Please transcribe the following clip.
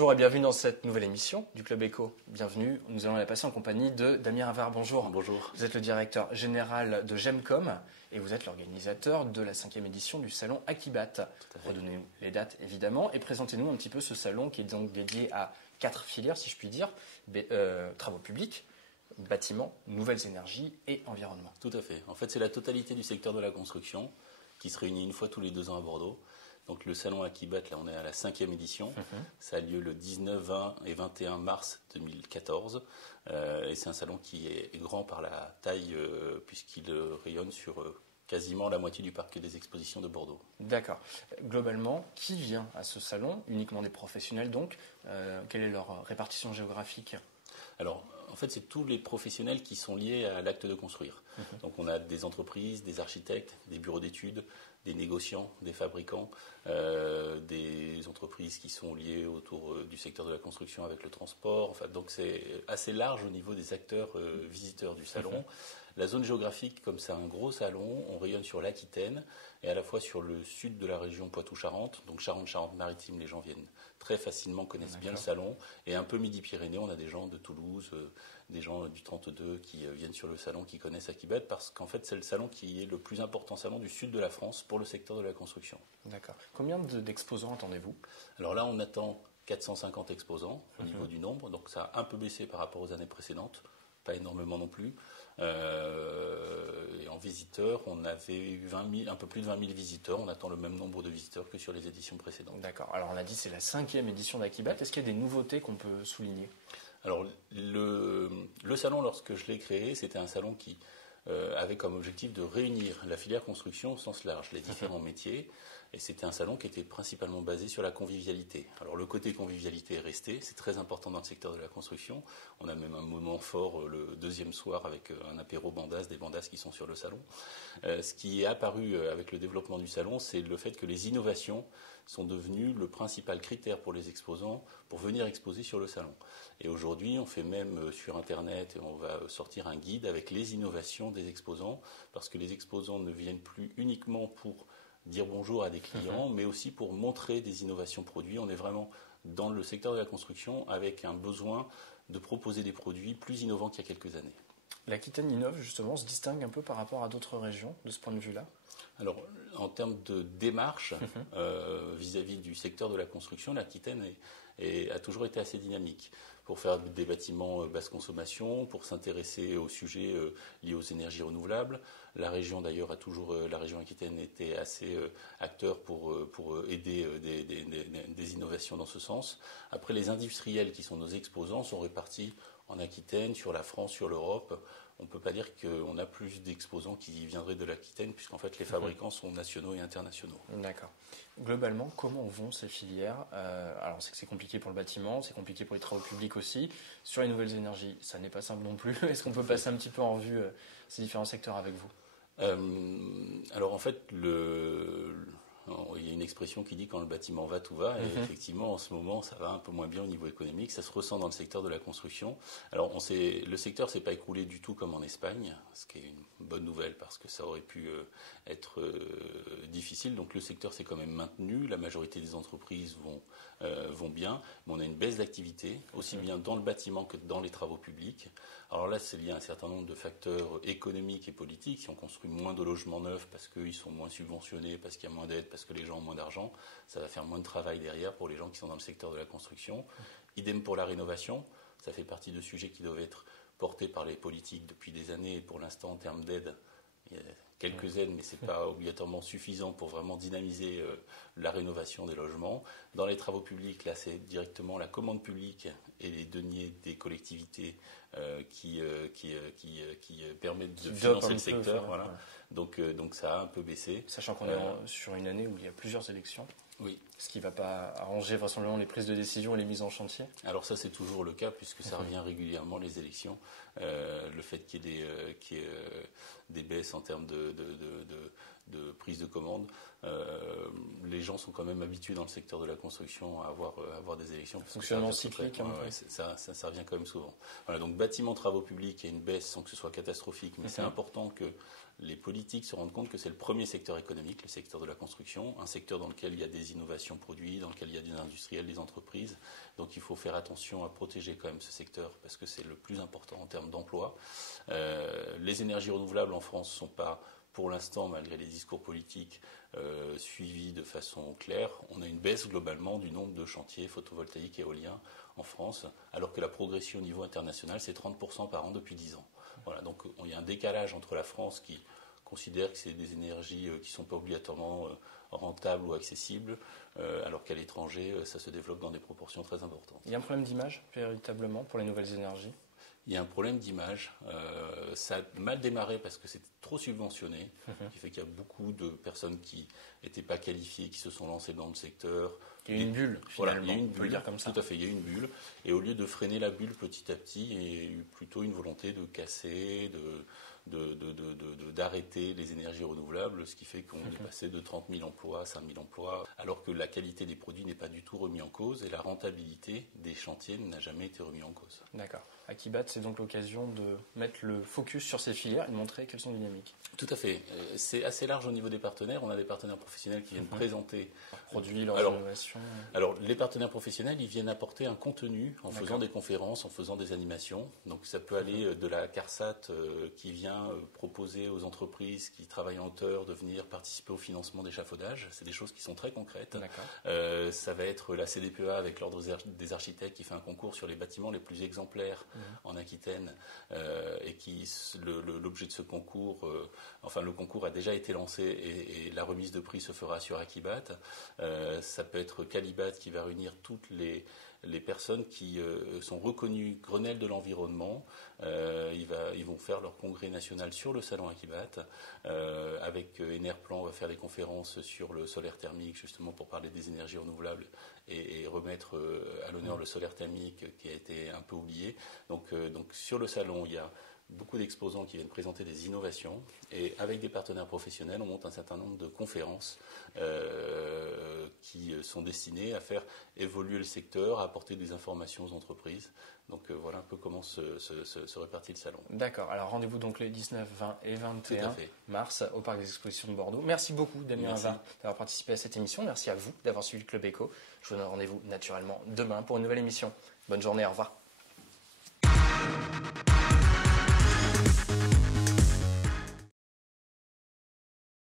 Bonjour et bienvenue dans cette nouvelle émission du Club Éco. Bienvenue, nous allons la passer en compagnie de Damien Havard. Bonjour. Bonjour. Vous êtes le directeur général de Gemcom et vous êtes l'organisateur de la 5e édition du salon Akibat. Redonnez-nous les dates évidemment et présentez-nous un petit peu ce salon qui est donc dédié à 4 filières, si je puis dire, travaux publics, bâtiments, nouvelles énergies et environnement. Tout à fait. En fait, c'est la totalité du secteur de la construction qui se réunit une fois tous les 2 ans à Bordeaux. Donc le salon Akibat, là on est à la 5e édition, ça a lieu le 19, 20 et 21 mars 2014 et c'est un salon qui est grand par la taille puisqu'il rayonne sur quasiment la moitié du parc des expositions de Bordeaux. D'accord. Globalement, qui vient à ce salon? Uniquement des professionnels donc. Quelle est leur répartition géographique? Alors, en fait, c'est tous les professionnels qui sont liés à l'acte de construire. Donc, on a des entreprises, des architectes, des bureaux d'études, des négociants, des fabricants, des entreprises qui sont liées autour du secteur de la construction avec le transport. Enfin, donc, c'est assez large au niveau des acteurs visiteurs du salon. La zone géographique, comme c'est un gros salon, on rayonne sur l'Aquitaine et à la fois sur le sud de la région Poitou-Charentes. Donc Charentes-Maritime, les gens viennent très facilement, connaissent bien le salon. Et un peu Midi-Pyrénées, on a des gens de Toulouse, des gens du 32 qui viennent sur le salon, qui connaissent Akibat, parce qu'en fait c'est le salon qui est le plus important salon du sud de la France pour le secteur de la construction. D'accord. Combien d'exposants attendez-vous? Alors là, on attend 450 exposants au niveau du nombre, donc ça a un peu baissé par rapport aux années précédentes. Pas énormément non plus. Et en visiteurs, on avait eu un peu plus de 20 000 visiteurs. On attend le même nombre de visiteurs que sur les éditions précédentes. D'accord. Alors on a dit c'est la 5e édition d'Akibat. Est-ce qu'il y a des nouveautés qu'on peut souligner? Alors le salon, lorsque je l'ai créé, c'était un salon qui avait comme objectif de réunir la filière construction au sens large, les différents métiers. Et c'était un salon qui était principalement basé sur la convivialité. Alors le côté convivialité est resté, c'est très important dans le secteur de la construction. On a même un moment fort le deuxième soir avec un apéro bandas, des bandas qui sont sur le salon. Ce qui est apparu avec le développement du salon, c'est le fait que les innovations sont devenues le principal critère pour les exposants pour venir exposer sur le salon. Et aujourd'hui, on fait même sur Internet, on va sortir un guide avec les innovations des exposants, parce que les exposants ne viennent plus uniquement pour dire bonjour à des clients, mais aussi pour montrer des innovations produits. On est vraiment dans le secteur de la construction avec un besoin de proposer des produits plus innovants qu'il y a quelques années. L'Aquitaine innove justement, se distingue un peu par rapport à d'autres régions de ce point de vue-là? Alors, en termes de démarche vis-à-vis du secteur de la construction, l'Aquitaine a toujours été assez dynamique pour faire des bâtiments basse consommation, pour s'intéresser aux sujets liés aux énergies renouvelables. La région d'ailleurs la région Aquitaine était assez acteur pour aider des innovations dans ce sens. Après, les industriels qui sont nos exposants sont répartis en Aquitaine, sur la France, sur l'Europe. On ne peut pas dire qu'on a plus d'exposants qui viendraient de l'Aquitaine, puisqu'en fait les fabricants sont nationaux et internationaux. D'accord. Globalement, comment vont ces filières? Alors on sait que c'est compliqué pour le bâtiment, c'est compliqué pour les travaux publics aussi. Sur les nouvelles énergies, ça n'est pas simple non plus. Est-ce qu'on peut passer un petit peu en revue ces différents secteurs avec vous? Alors en fait, il y a une expression qui dit quand le bâtiment va, tout va. Et effectivement, en ce moment, ça va un peu moins bien au niveau économique. Ça se ressent dans le secteur de la construction. Alors, le secteur ne s'est pas écroulé du tout comme en Espagne, ce qui est une bonne nouvelle parce que ça aurait pu être difficile. Donc, le secteur s'est quand même maintenu. La majorité des entreprises vont bien. Mais on a une baisse d'activité, aussi bien dans le bâtiment que dans les travaux publics. Alors là, c'est lié à un certain nombre de facteurs économiques et politiques. Si on construit moins de logements neufs parce qu'ils sont moins subventionnés, parce qu'il y a moins d'aides, parce que les gens ont moins d'argent, ça va faire moins de travail derrière pour les gens qui sont dans le secteur de la construction. Idem pour la rénovation. Ça fait partie de sujets qui doivent être portés par les politiques depuis des années. Et pour l'instant, en termes d'aide, il y a quelques aides, mais ce n'est pas obligatoirement suffisant pour vraiment dynamiser la rénovation des logements. Dans les travaux publics, là, c'est directement la commande publique et les deniers des collectivités qui permettent de financer le secteur. Voilà. Donc ça a un peu baissé. Sachant qu'on est sur une année où il y a plusieurs élections. Oui. Ce qui ne va pas arranger vraisemblablement les prises de décision et les mises en chantier. Alors ça, c'est toujours le cas puisque ça revient régulièrement, les élections. Le fait qu'il y ait des baisses en termes de prise de commande. Les gens sont quand même habitués dans le secteur de la construction à avoir des élections. Fonctionnement cyclique. Ça revient quand même souvent. Voilà, donc bâtiment, travaux publics, il y a une baisse sans que ce soit catastrophique, mais c'est important que les politiques se rendent compte que c'est le premier secteur économique, le secteur de la construction, un secteur dans lequel il y a des innovations produites, dans lequel il y a des industriels, des entreprises. Donc il faut faire attention à protéger quand même ce secteur parce que c'est le plus important en termes d'emploi. Les énergies renouvelables en France ne sont pas, pour l'instant, malgré les discours politiques, suivies de façon claire. On a une baisse globalement du nombre de chantiers photovoltaïques et éoliens en France, alors que la progression au niveau international, c'est 30% par an depuis 10 ans. Voilà, donc il y a un décalage entre la France qui considère que c'est des énergies qui ne sont pas obligatoirement rentables ou accessibles, alors qu'à l'étranger, ça se développe dans des proportions très importantes. Il y a un problème d'image, véritablement, pour les nouvelles énergies? Il y a un problème d'image. Ça a mal démarré parce que c'est trop subventionné, qui fait qu'il y a beaucoup de personnes qui n'étaient pas qualifiées, qui se sont lancées dans le secteur. Il y a eu une bulle, finalement, voilà, on peut le dire comme ça. Tout à fait, il y a eu une bulle. Et au lieu de freiner la bulle petit à petit, il y a eu plutôt une volonté de casser, d'arrêter les énergies renouvelables, ce qui fait qu'on est passé de 30 000 emplois à 5 000 emplois, alors que la qualité des produits n'est pas du tout remise en cause et la rentabilité des chantiers n'a jamais été remise en cause. D'accord. Akibat, c'est donc l'occasion de mettre le focus sur ces filières et de montrer qu'elles sont dynamiques. Tout à fait. C'est assez large au niveau des partenaires. On a des partenaires professionnels qui viennent présenter leurs produits, leurs innovations. Alors, les partenaires professionnels, ils viennent apporter un contenu en faisant des conférences, en faisant des animations. Donc, ça peut aller de la CARSAT qui vient proposer aux entreprises qui travaillent en hauteur de venir participer au financement d'échafaudage. C'est des choses qui sont très concrètes. Ça va être la CDPEA avec l'Ordre des architectes qui fait un concours sur les bâtiments les plus exemplaires en Aquitaine et qui l'objet de ce concours, le concours a déjà été lancé et la remise de prix se fera sur Akibat. Ça peut être Calibat qui va réunir toutes les personnes qui sont reconnues Grenelle de l'environnement. Ils vont faire leur congrès national sur le salon Akibat. Avec Enerplan, on va faire des conférences sur le solaire thermique, justement pour parler des énergies renouvelables et remettre à l'honneur le solaire thermique qui a été un peu oublié. Donc sur le salon, il y a beaucoup d'exposants qui viennent présenter des innovations et avec des partenaires professionnels, on monte un certain nombre de conférences qui sont destinées à faire évoluer le secteur, à apporter des informations aux entreprises. Donc voilà un peu comment se répartit le salon. D'accord. Alors rendez-vous donc les 19, 20 et 21 mars au Parc des Expositions de Bordeaux. Merci beaucoup Damien Havard d'avoir participé à cette émission. Merci à vous d'avoir suivi le Club Éco. Je vous donne rendez-vous naturellement demain pour une nouvelle émission. Bonne journée, au revoir.